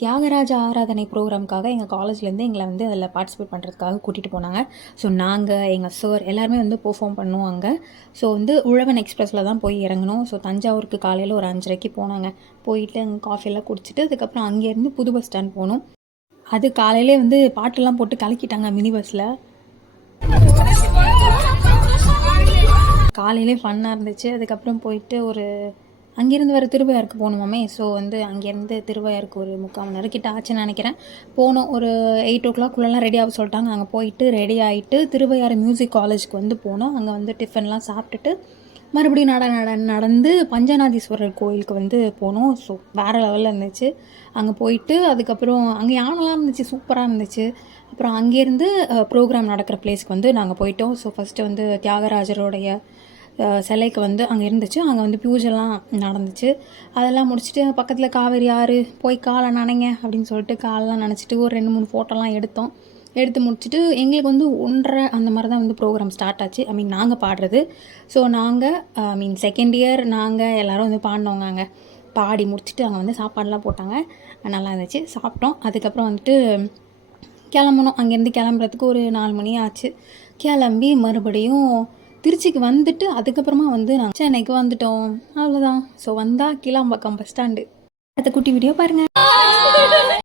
தியாகராஜ ஆராதனை ப்ரோக்ராம்க்காக எங்கள் காலேஜ்லேருந்து எங்களை வந்து அதில் பார்ட்டிசிபேட் பண்ணுறதுக்காக கூட்டிகிட்டு போனாங்க. ஸோ நாங்கள் எங்கள் சார் எல்லாருமே வந்து பெர்ஃபார்ம் பண்ணுவாங்க. ஸோ வந்து உழவன் எக்ஸ்பிரஸில் தான் போய் இறங்கணும். ஸோ தஞ்சாவூருக்கு காலையில் ஒரு 5:30க்கு போனாங்க. போயிட்டு அங்கே காஃபியெல்லாம் குடிச்சிட்டு அதுக்கப்புறம் அங்கேருந்து புது பஸ் ஸ்டாண்ட் போனோம். அது காலையிலே வந்து பாட்டெல்லாம் போட்டு கலக்கிட்டாங்க மினி பஸ்ஸில். காலையிலே ஃபன்னாக இருந்துச்சு. அதுக்கப்புறம் போயிட்டு அங்கேருந்து வர திருவையாருக்கு போகணுமாமே. ஸோ வந்து அங்கேருந்து திருவையாருக்கு ஒரு 3/4 மணி நேரம் கிட்ட ஆச்சுன்னு நினைக்கிறேன். போனோம். ஒரு 8:00 ரெடி ஆக சொல்லிட்டாங்க. அங்கே போயிட்டு ரெடி ஆகிட்டு திருவையாறு மியூசிக் காலேஜுக்கு வந்து போனோம். அங்கே வந்து டிஃபன்லாம் சாப்பிட்டுட்டு மறுபடியும் நடந்து பஞ்சநாதீஸ்வரர் கோயிலுக்கு வந்து போனோம். ஸோ வேறு லெவலில் இருந்துச்சு. அங்கே போயிட்டு அதுக்கப்புறம் அங்கே யானைலாம் இருந்துச்சு, சூப்பராக இருந்துச்சு. அப்புறம் அங்கேருந்து ப்ரோக்ராம் நடக்கிற பிளேஸ்க்கு வந்து நாங்கள் போயிட்டோம். ஸோ ஃபஸ்ட்டு வந்து தியாகராஜருடைய சிலைக்கு வந்து அங்கே இருந்துச்சு. அங்கே வந்து பூஜைலாம் நடந்துச்சு. அதெல்லாம் முடிச்சுட்டு பக்கத்தில் காவேரி ஆறு போய் காலை நனைங்க அப்படின்னு சொல்லிட்டு காலெலாம் நனைச்சிட்டு ஒரு 2-3 ஃபோட்டோலாம் எடுத்து முடிச்சுட்டு எங்களுக்கு வந்து 1:30 அந்த மாதிரி தான் வந்து ப்ரோக்ராம் ஸ்டார்ட் ஆச்சு. நாங்கள் பாடுறது. ஸோ நாங்கள் செகண்ட் இயர் நாங்கள் எல்லோரும் வந்து பாடினோங்க. அங்கே பாடி முடிச்சுட்டு அங்கே வந்து சாப்பாடெலாம் போட்டாங்க. நல்லா இருந்துச்சு. சாப்பிட்டோம். அதுக்கப்புறம் வந்துட்டு கிளம்பணும். அங்கேருந்து கிளம்புறதுக்கு ஒரு 4 மணி ஆச்சு. கிளம்பி மறுபடியும் திருச்சிக்கு வந்துட்டு அதுக்கப்புறமா வந்து நாங்கள் சென்னைக்கு வந்துட்டோம். அவ்வளோதான். ஸோ வந்தால் கீழாம்பாக்கம் பஸ் ஸ்டாண்டு. அடுத்த குட்டி வீடியோ பாருங்கள்.